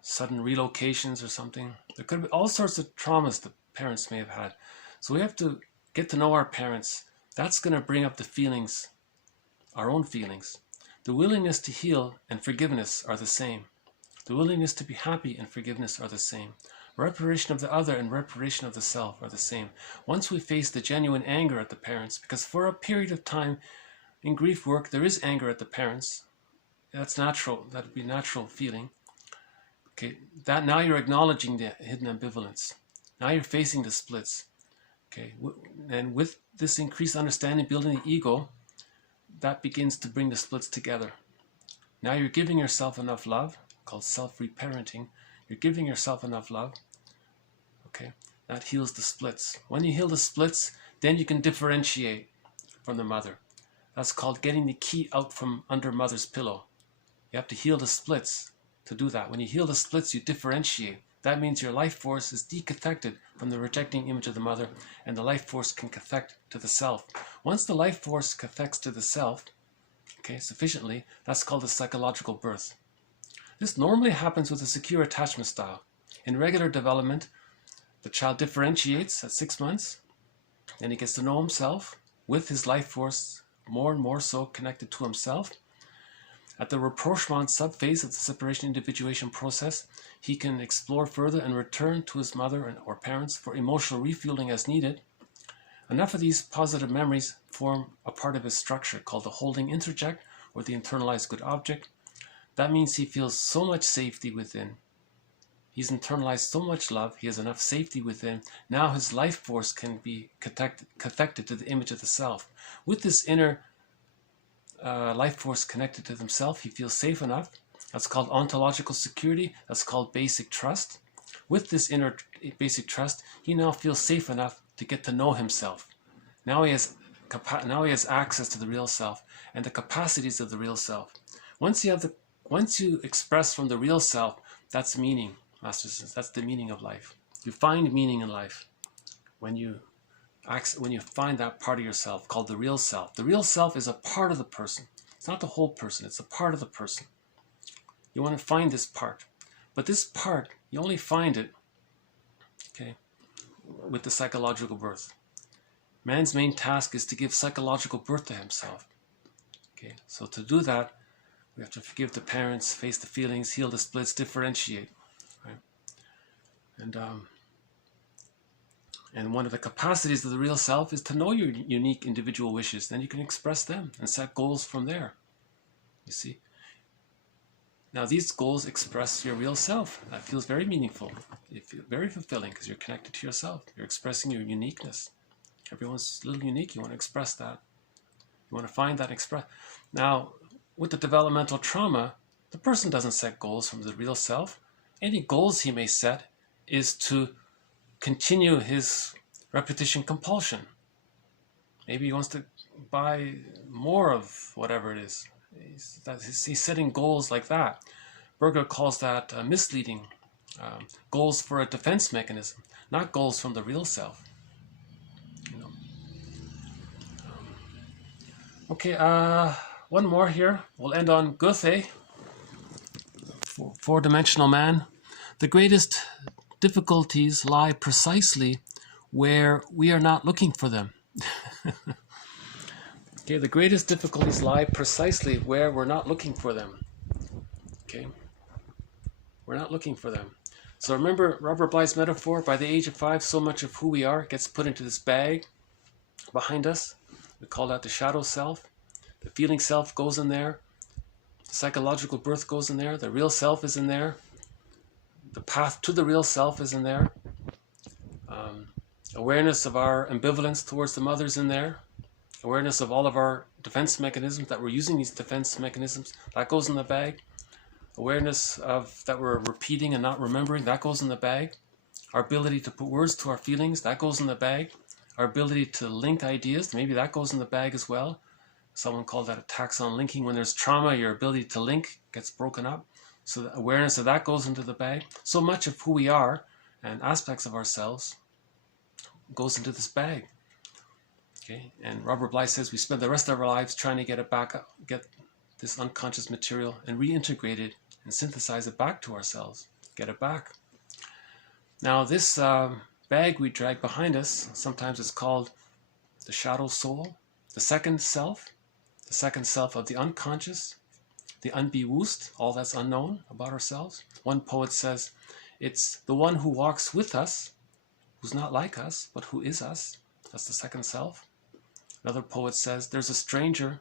sudden relocations or something. There could have been all sorts of traumas the parents may have had. So we have to get to know our parents. That's going to bring up the feelings, our own feelings. The willingness to heal and forgiveness are the same. The willingness to be happy and forgiveness are the same. Reparation of the other and reparation of the self are the same. Once we face the genuine anger at the parents, because for a period of time in grief work, there is anger at the parents. That's natural. That would be a natural feeling. Okay, that now you're acknowledging the hidden ambivalence. Now you're facing the splits. Okay, and with this increased understanding, building the ego, that begins to bring the splits together. Now you're giving yourself enough love, called self-reparenting. You're giving yourself enough love. Okay, that heals the splits. When you heal the splits, then you can differentiate from the mother. That's called getting the key out from under mother's pillow. You have to heal the splits to do that. When you heal the splits, you differentiate. That means your life force is decathected from the rejecting image of the mother, and the life force can cathect to the self. Once the life force cathects to the self, okay, sufficiently, that's called a psychological birth. This normally happens with a secure attachment style. In regular development, the child differentiates at 6 months, then he gets to know himself with his life force more and more so connected to himself. At the rapprochement subphase of the separation individuation process, he can explore further and return to his mother or parents for emotional refueling as needed. Enough of these positive memories form a part of his structure called the holding interject or the internalized good object. That means he feels so much safety within. He's internalized so much love, he has enough safety within. Now his life force can be cathected to the image of the self. With this inner life force connected to himself, he feels safe enough. That's called ontological security. That's called basic trust. With this inner basic trust, he now feels safe enough to get to know himself. Now he has access to the real self and the capacities of the real self. Once you express from the real self, that's meaning, Masters. That's the meaning of life. You find meaning in life when you find that part of yourself called the real self. The real self is a part of the person. It's not the whole person. It's a part of the person. You want to find this part. But this part, you only find it, okay, with the psychological birth. Man's main task is to give psychological birth to himself. Okay, so to do that, we have to forgive the parents, face the feelings, heal the splits, differentiate. Right? And one of the capacities of the real self is to know your unique individual wishes. Then you can express them and set goals from there. You see? Now these goals express your real self. That feels very meaningful. It feels very fulfilling because you're connected to yourself. You're expressing your uniqueness. Everyone's a little unique. You want to express that. You want to find that express. Now, with the developmental trauma, the person doesn't set goals from the real self. Any goals he may set is to continue his repetition compulsion. Maybe he wants to buy more of whatever it is. He's setting goals like that. Berger calls that misleading. Goals for a defense mechanism, not goals from the real self. You know. Okay, one more here. We'll end on Goethe, four-dimensional man. The greatest difficulties lie precisely where we are not looking for them. Okay, the greatest difficulties lie precisely where we're not looking for them. Okay, we're not looking for them. So remember Robert Bly's metaphor, by the age of 5, so much of who we are gets put into this bag behind us. We call that the shadow self. The feeling self goes in there. The psychological birth goes in there. The real self is in there. The path to the real self is in there. Awareness of our ambivalence towards the mother is in there. Awareness of all of our defense mechanisms, that we're using these defense mechanisms, that goes in the bag. Awareness of that we're repeating and not remembering, that goes in the bag. Our ability to put words to our feelings, that goes in the bag. Our ability to link ideas, maybe that goes in the bag as well. Someone called that a taxon linking. When there's trauma, your ability to link gets broken up. So the awareness of that goes into the bag. So much of who we are and aspects of ourselves goes into this bag. Okay, and Robert Bly says we spend the rest of our lives trying to get it back up, get this unconscious material and reintegrate it and synthesize it back to ourselves, get it back. Now this bag we drag behind us, sometimes it's called the shadow soul, the second self of the unconscious, the unbewusst, all that's unknown about ourselves. One poet says, it's the one who walks with us, who's not like us, but who is us. That's the second self. Another poet says, there's a stranger,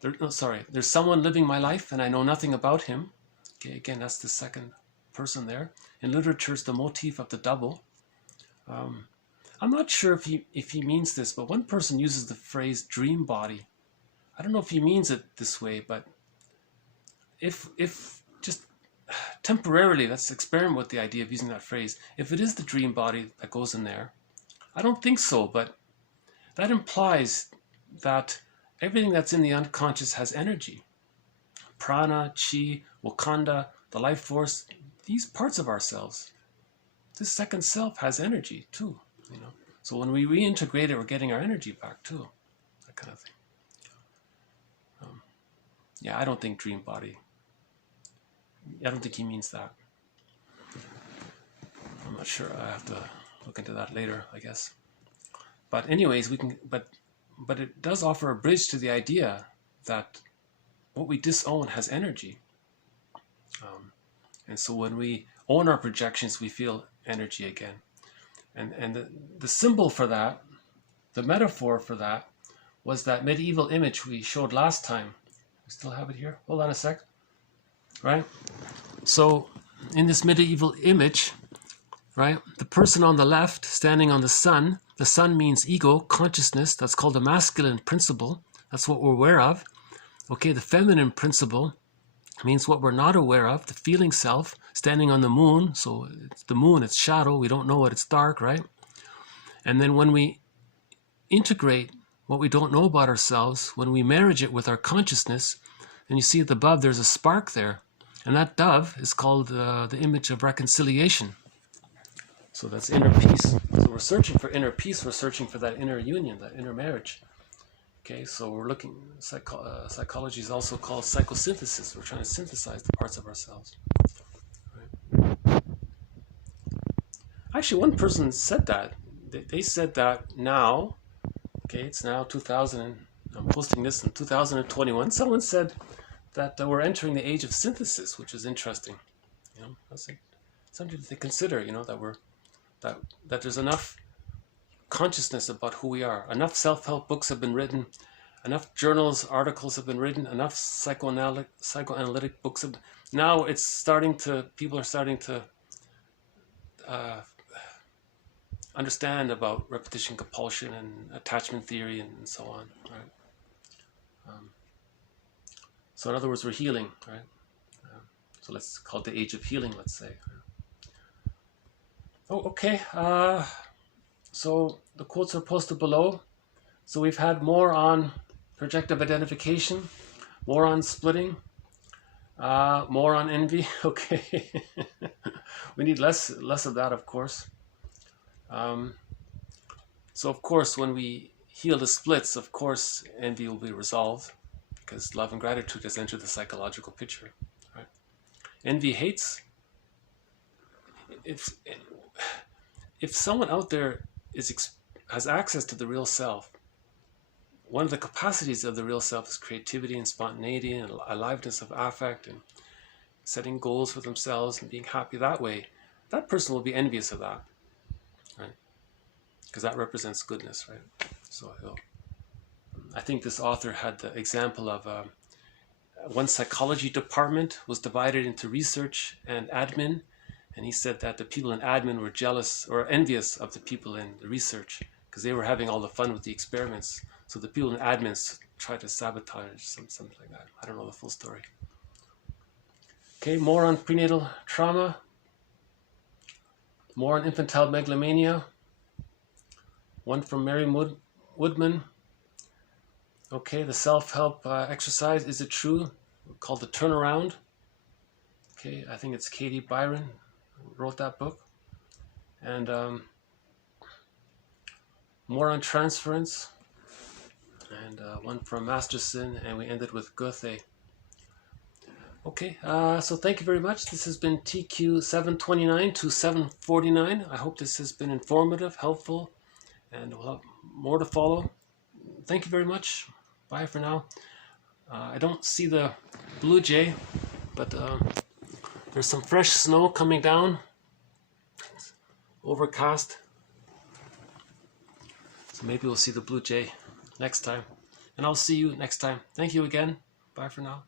there's someone living my life and I know nothing about him. Okay, again, that's the second person there. In literature, it's the motif of the double. I'm not sure if he means this, but one person uses the phrase dream body. I don't know if he means it this way, but if just temporarily, let's experiment with the idea of using that phrase. If it is the dream body that goes in there, I don't think so, but that implies that everything that's in the unconscious has energy. Prana, chi, wakanda, the life force, these parts of ourselves. This second self has energy too, So when we reintegrate it, we're getting our energy back too, that kind of thing. Yeah, I don't think dream body. I don't think he means that. I'm not sure. I have to look into that later, I guess. But anyways, we can. But it does offer a bridge to the idea that what we disown has energy. And so when we own our projections, we feel energy again. And the symbol for that, the metaphor for that, was that medieval image we showed last time. We still have it here. Hold on a sec. Right? So in this medieval image, right, the person on the left standing on the sun means ego, consciousness. That's called the masculine principle. That's what we're aware of. Okay, the feminine principle means what we're not aware of, the feeling self, standing on the moon. So it's the moon, it's shadow, we don't know it, it's dark, right? And then when we integrate what we don't know about ourselves, when we marriage it with our consciousness, and you see at the above, there's a spark there. And that dove is called the image of reconciliation. So that's inner peace. So we're searching for inner peace, we're searching for that inner union, that inner marriage. Okay, so we're looking, psychology is also called psychosynthesis. We're trying to synthesize the parts of ourselves. Right. Actually, one person said that. They said that now, okay, it's now 2000, I'm posting this in 2021. Someone said that we're entering the age of synthesis, which is interesting. That's something to consider, that there's enough consciousness about who we are. Enough self-help books have been written, enough journals, articles have been written, enough psychoanalytic books have. Now it's starting to. People are starting to understand about repetition compulsion and attachment theory and so on. Right. So in other words, we're healing. Right. So let's call it the age of healing. Let's say. Oh, okay. So the quotes are posted below. So we've had more on projective identification, more on splitting, more on envy. Okay, we need less of that, of course. So of course, when we heal the splits, of course, envy will be resolved because love and gratitude has entered the psychological picture. Right? Envy hates. If someone out there has access to the real self, one of the capacities of the real self is creativity and spontaneity and aliveness of affect and setting goals for themselves and being happy that way. That person will be envious of that, right? Because that represents goodness, right? So I think this author had the example of one psychology department was divided into research and admin. And he said that the people in admin were jealous or envious of the people in the research because they were having all the fun with the experiments. So the people in admins tried to sabotage something like that. I don't know the full story. Okay, more on prenatal trauma. More on infantile megalomania. One from Mary Woodman. Okay, the self-help exercise. Is it true? Called the turnaround. Okay, I think it's Katie Byron wrote that book. And more on transference. And one from Masterson, and we ended with Goethe. Okay, so thank you very much. This has been TQ 729 to 749. I hope this has been informative, helpful, and we'll have more to follow. Thank you very much. Bye for now. I don't see the blue jay, but there's some fresh snow coming down. It's overcast. So maybe we'll see the blue jay next time. And I'll see you next time. Thank you again. Bye for now.